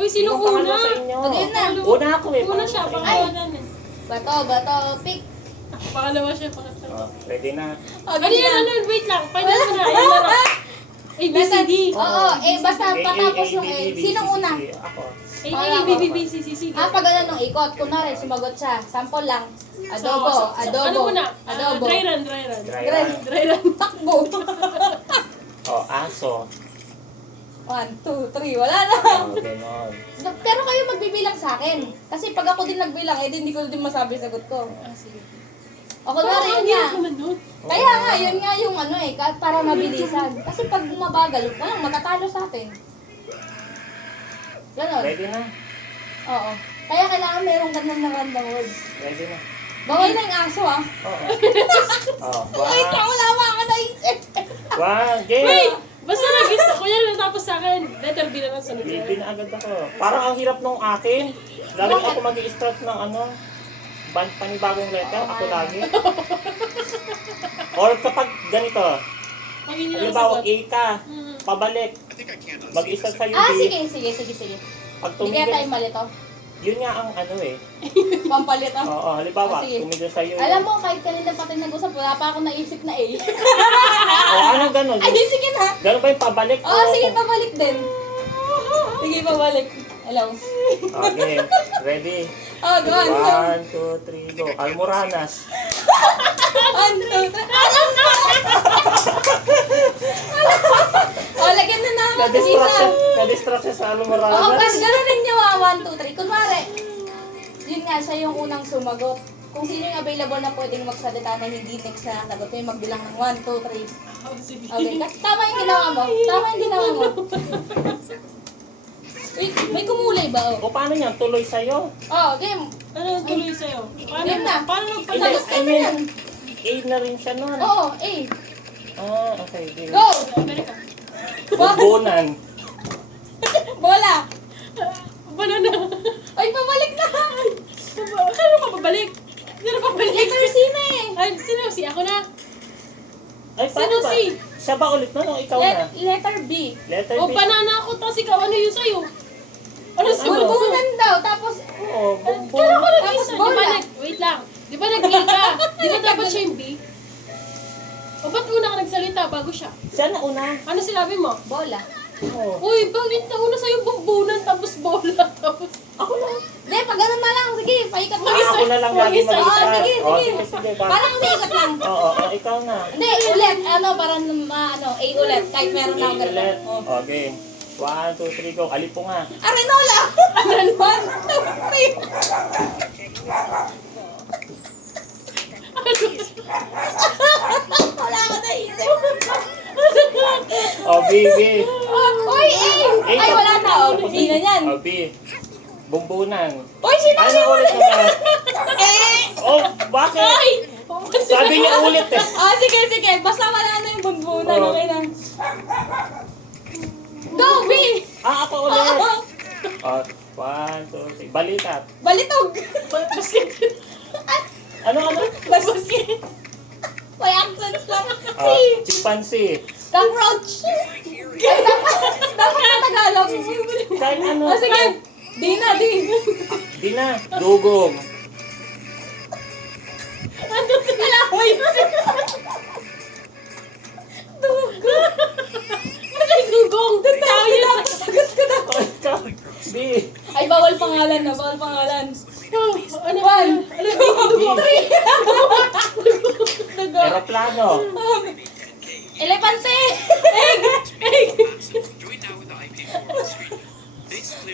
Uy, sino una? Sa inyo? Again na. Una ako eh. Una siya, Pangalawa sa pangalan eh. Bato, pick. Pangalawa siya, pangatlo. inyo. Oh, ready na. Ano yan, ano? Wait lang, final mo na. Ayan na lang. A, B, C, D. Oo, basta A, patapos A, yung B, A. B, B, Sinong C, C, una? Ako. A, B, B, B, C, C, C. Pag ganun nung ikot, kunwari sumagot siya. Sample lang. Adobo, adobo. Ano muna? Adobo. Dry run, dry run. Dry Dry. run. Dry run. Takbo. Oh, aso. 1, 2, 3, wala na. Oh, ganon. Pero kayo magbibilang sa akin. Kasi pag ako din nagbilang, eh hindi ko din masabi sagot ko. Ah, sige. O kunwari yun nga. naman nun. Kaya nga, yun nga yung ano eh, para mabilisan. Kasi pag mabagal, walang matatalo sa atin. Ganon. Ready na? Oo. Kaya kailangan merong ganun na random words. Ready na? Bawal na yung aso ah. Oo. Oh, Wait lang, wala pa ako naisip. Game! Wait! Basta nag-guess ako yan, natapos sa akin. Letter B na lang sunod. Bibi na agad ako. Parang ang hirap nung akin. Lagi ako mag-i-start ng ano, panibagong letter. Ako lagi. Or kapag ganito, Pag hindi na halimbawa sagot. A ka, pabalik. Mag-i-start sa'yo B. Sige. Pag Hindi kaya tayo tumigil, mali to. yun nga ang ano eh. Pampalit ah. Oo, halimbawa, Sige. tumigil sa'yo. Alam mo, kahit kanina pa tayo nag-usap, wala pa ako naisip na eh. Oo, ano ganun? Ay, sige na. Ganun ba yung pabalik? Oo, sige, pabalik din. Sige, pabalik. Hello. Okay, ready? Oh, go on. 1, 2, 3, go. Almoranas. 1, 2, 3. Alam na! Oh, lagyan na namin. Na-distract siya sa Oo, Almoranas. kasi gano'n rin niyo 1, 2, 3. Kunwari, yun nga, siya yung unang sumagot. Kung sino yung available na pwedeng magsalita na hindi next na sagot, yung magbilang ng 1, 2, 3. Oh, sige. Okay, kasi tama yung ginawa mo. Tama yung ginawa mo. Wait, may kumulay ba? Oh, O paano yan? Tuloy sa'yo? oh game. Ano ang tuloy sa'yo? Paano Yun na. Paano Sagot ka na yan. A na rin siya nun. Oo, A. Ah, okay. Game. Go! Amerika. Bubunan. Bola! Banana. Ay, pabalik na! Kano ka babalik? Hindi na babalik. Letter C na eh. Ay, sino si? Ako na. Ay, paano Sino ba? si? Siya ba ulit nun o ikaw na? Letter B. Letter O, B. banana ako, tapos ikaw, ano yun sa'yo? Ano sa'yo? Bulbunan daw, tapos Oo, Kano bumbun. ka nag-isa? Tapos Di ba bola. wait lang. Di ba nag-A ka? Di ba dapat siya yung B? O ba't una ka nagsalita bago siya? Siya na una. Ano sinabi mo? bola. Oo. Uy, bakit nauna sa'yo bumbunan tapos bola tapos... Ako na. Hindi, pag ganun na lang. Sige, paikat mo. Ako na lang lagi mag-isa. mag-isa. Oo, sige, Oo, sige. sige. Parang umiikot lang. Oo, ikaw na. Hindi, ulit. Ano, parang A ulit. Kahit meron na A akong ulit. ganito. Oh. Okay. 1, 2, 3, go. Alipo nga. Arenola! 1, 2, 3. Wala ka na isip. O, B, B. Uy, A! Ay, wala na. Oh, hindi na yan. O, B. Bumbunan. Uy, sinabi Ano mo ulit na. na ba? Eh! Oh, bakit? Ay! Sabi niya ulit eh. Ah, sige. Basta wala na yung bumbunan. Oh. Okay lang. Go, B! Ah, ako ulit. Oo. O, 1, 2, 3. Balikat. Balitog. Basket. Ano? Basket. May accent lang. O, chimpanzee. Cockroach. Dapat na Tagalog. Kahit ano. Oh, sige. Di na. Di na. Dugong. Ano wala ko yun? Dugo. Ay, gugong. Tao yun. Sagot ko na. O, ikaw. B. Ay, bawal pangalan na. Bawal pangalan. Ano? 1, 2, 3. Dugo. Aeroplano. Elepante.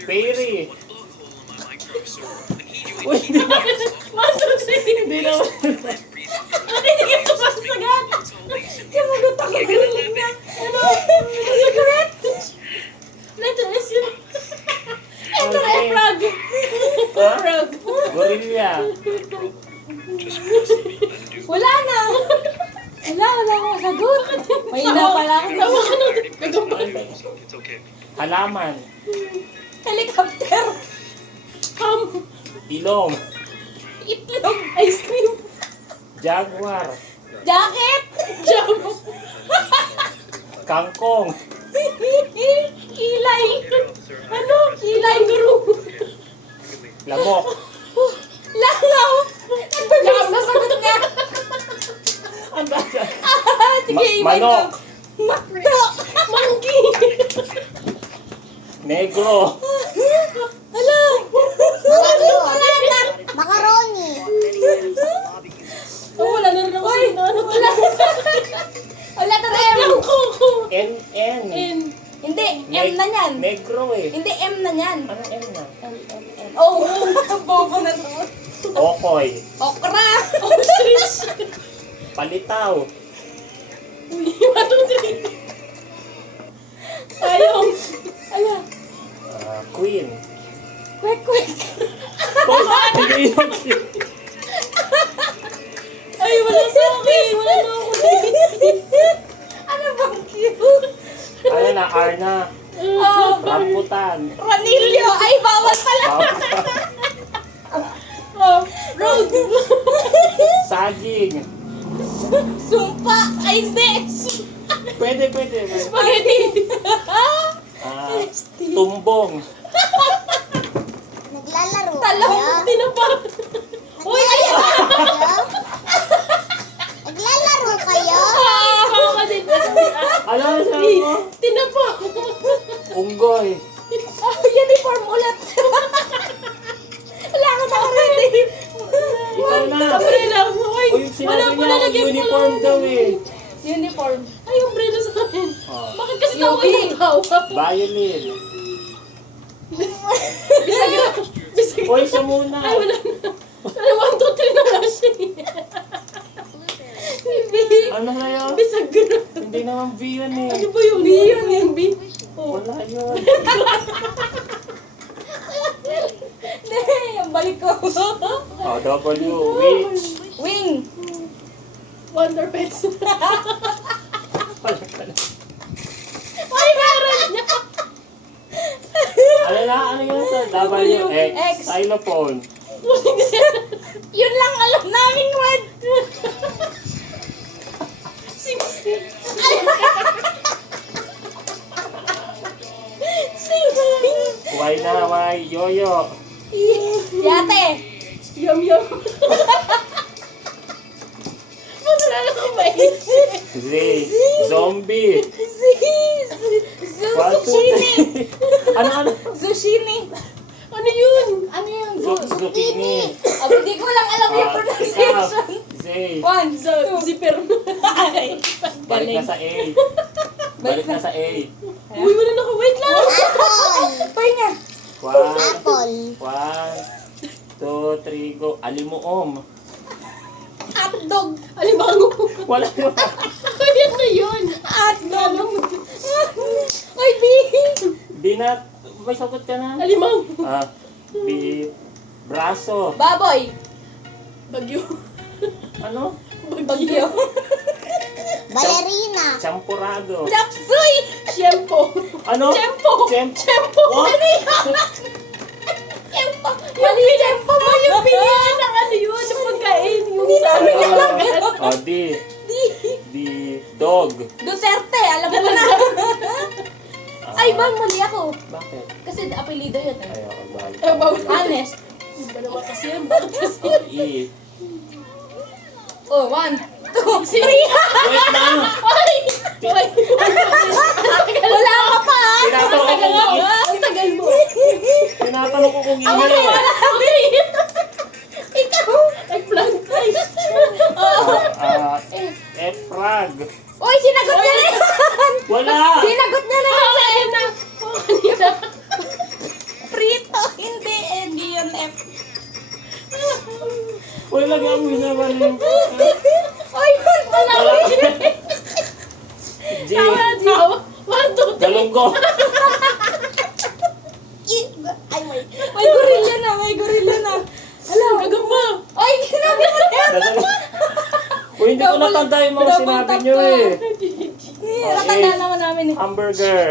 Ferry. Uy, hindi na. 1, 2, 3. Hindi na. Ano hindi ka sumasagat? Kamagot ako. Galing na. Ano? Cigarette? Letter S yun. Okay. Frog. Ha? Frog. Gorilla. Wala na. Wala akong sagot. Mahina pala ako. Tawa ka na. Gagamba. Halaman. Helicopter. Ham. Ilong. Itlog. Ice cream. Jaguar. Jacket. Jam. Kangkong. Kilay. Ano? Kilay. Lamok. Langaw! Nagbibilis na sagot niya. Ang daya. Sige, iwan ko. Manok. Makto! Monkey! Negro. Hala! Wala na! Macaroni. Oh, wala na rin ako sa ano. Wala. Wala na M. Kuko. N. N. Hindi, M na yan. Negro eh. Hindi, M na yan. Anong N na? Oh, bobo na to. Okoy. Okra! Ostrich. Palitaw. Uy, 1, 2, 3. Ayaw. Ala, Queen. quick, quick. Oh, hindi yun. Ay, wala sa akin. Wala na ako naisip. Ano bang cute? Ano na, R na. Oh, Rambutan. Ranilio! Ay, bawal pala! Oh, road. Saging. Sumpa! Ay, hindi! Pwede. Spaghetti. Tumbong. Naglalaro Talong. kayo? Tinapa. Uy, kayo? Naglalaro kayo? Ako ka din. Ano sabi mo? Tinapa. Unggoy. Uniform ulit! Wala ka na ready! Ikaw na. Umbrella. Uy, O yung wala sinabi pala niya, lagyan uniform pala. daw eh. Uniform. Ay, umbrella sa akin. Oh. Bakit kasi tawa ka ng tawa? Violin. Bisag na. Bisag Hoy, siya muna. Ay, wala na. Ay, 1, 2, 3 na nga siya. Ano na yun? Bisag na. Hindi naman V yun eh. Ano ba yun? B yun eh. B. Oh. Wala yun. Hindi, ang balik ko. Oh, W. Witch. Wing. Wonder Pets. Wala. Ay, meron niya. Ano yun sa W? X. X. Xylophone. Yun lang alam namin word. Sing-sing. Sing-sing. Y na, Y. Yoyo. Yate. Yum, yum. Wala na akong maisip. Z. Zombie. Zucchini. Ano? Zucchini. Ano yun? Ano yun? Zucchini. Hindi ko lang alam yung Ikaw. pronunciation. Z. 1, So, zipper. Okay. Balik na sa A. Balik na sa A. Uy, wala na ako. Wait lang. Apple. Pahinga. 1, Apple. 1, 2, 3, go. Alimuom. Hotdog. Alimango. Wala yun. Ayan na yun. Hotdog. Oy, B. Binat. May sagot ka na? Alimango. B. Braso. Baboy. Bagyo. Ano? Bagyo. Ballerina. Champurado. Chapsuy. Shampoo. Ano? Tempo. Tempo. What? Ano yun? Tempo. Mali yung tempo mo. Yung pilihan ng ano yun, yung pagkain, yung sabi niya lang. Oh, D. D. Dog. Duterte. Alam mo na. Ay, bang mali ako. Bakit? Kasi apelido yun eh. Ayaw, balik. Bawal. Honest. Iba naman kasi yan, bakit kasi? E. Oh, 1, 2, 3. Wait lang. Ay! Ay! Wala ka pa. Tinatanong ko Ang tagal kung mo. Ang tagal mo. Tinatanong ko kung Ako na email. wala. Ikaw. Eggplant. Ay. Efrag. Uy, sinagot niya na yan. Wala. Sinagot niya na yan. Ayun na. Oh, kanina. Prito. Hindi yun F. Wala nga mo naman yung... Uy, wala ko yun. G. Tawa, tawa. 1, 2, 3. Galunggo. Ay, may gorilla na, may gorilla na. Alam, Gagamba. Ay, sinabi mo na yan. Uy, hindi ko natanda yung mga Double sinabi tap nyo ka. eh. Natanda naman namin eh. Hamburger.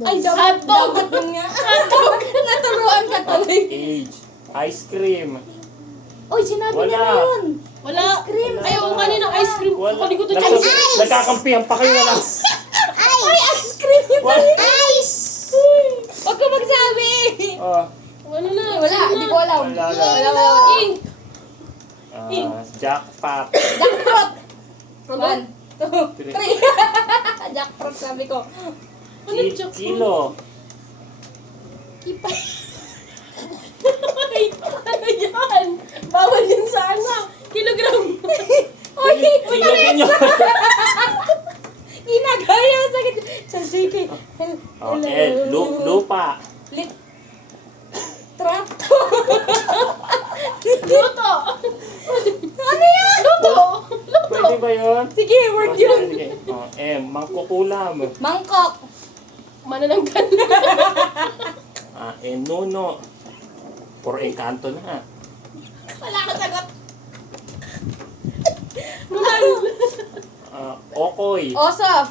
Ay, Hotdog. dapat nga. Hotdog. Naturuan ka tuloy. Age. Ice cream. Uy, sinabi niya Wala. na yun. Wala. Ice cream. Ay, oo, kanina ice cream. Wala. Kunin ko to dyan. Nagkakampihan pa kayo na lang. Ay, ice cream yun. Wala. Ice. Wala na. Wala. Ink. Jackpot. Jackpot! Ano? 1, 2, 3. Jackpot sabi ko. Ano yung jackpot? Kilo. Kipay. Ay, ano yan? Bawal yun sa ano? Kilogram. Uy! Kilo din yun. Ginagaya sa sakit. Sa sige. Okay, lupa. Lit. Trato. Luto. Ano yan? Luto. Luto. Pwede ba yun? Sige, word yun. Sige. M, mangkukulam. Mangkok. Manananggal. Nuno. Por encanto na. Wala ka sagot. Nunan. Okoy. Oso.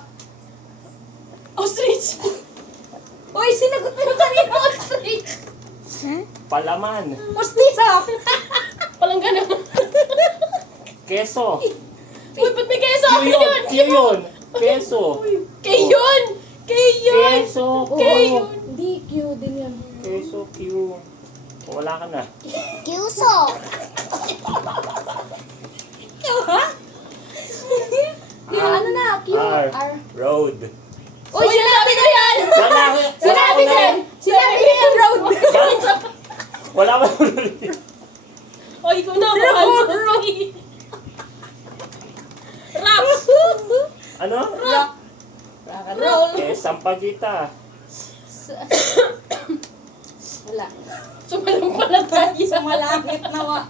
Ostrich. Uy, sinagot mo yung kanina ostrich. Palaman. Mustisa. Walang ganun. Keso. Uy, ba't may keso? Ano yun? Q yun. Keso. Kayon. Kayon. Keso. Kayon. Hindi, Q din yan. Keso, Q. Wala ka na. Kyuso. Q, ha? Di ba, ano na? Q, R. R. Road. Uy, sinabi na yan! Wala ko. Sinabi na yan! Sinabi na yan, road! Wala ko. O, ikaw na. Rap. Ano? Rock. Rock and roll. Sampagita. Wala. Sumalang-palataya. Sumalangit na wa.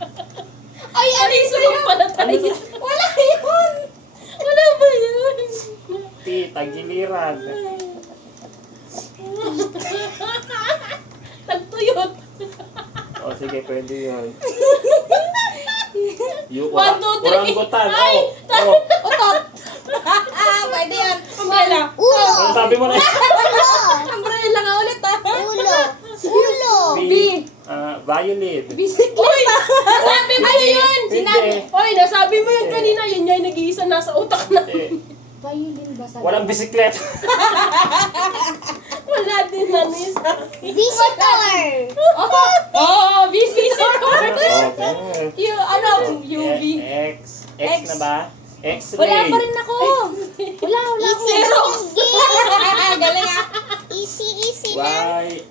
Ay, ano yung sa'yo? Sumalang-palataya. Wala yun! Wala ba yun? Tagiliran. Nagtuyot. O sige, pwede yun. One, two, three. Orangutan. Ay, Utot! Pwede yan. Umbrella. Ulo. Ano sabi mo na? Ulo. Umbrella nga ulit, ha? Ulo. Ulo. B. Violet. Uy, nasabi mo yun. Hindi. Oy, nasabi mo yun kanina. Yun nga yung nag-iisa nasa utak na. Violin ba sabi? Walang bisikleta. Wala din na niya sa akin. Visitor. Oh, visitor. Okay. Q, ano? UV. X. X na ba? X-ray. Wala pa rin ako. Wala ako. Xerox. Galing, ah. Easy na. Y.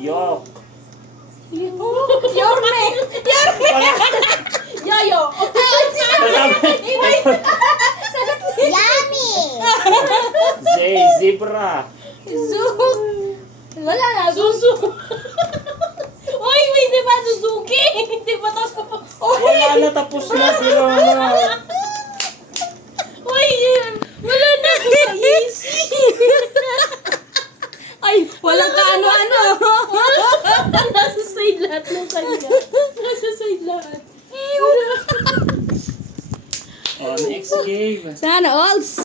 Yok. Yorme. Yayo. Sagot Yummy. J. Zebra. Zoom. Wala na. Susu. Uy, hindi ba Suzuki? Hindi ba tapos? Wala na, tapos na sila na. Uy, wala na ako sa easy. Ay, walang kaano-ano. Nasa side lahat ng kanya. Nasa side lahat. Next game. Sana alls.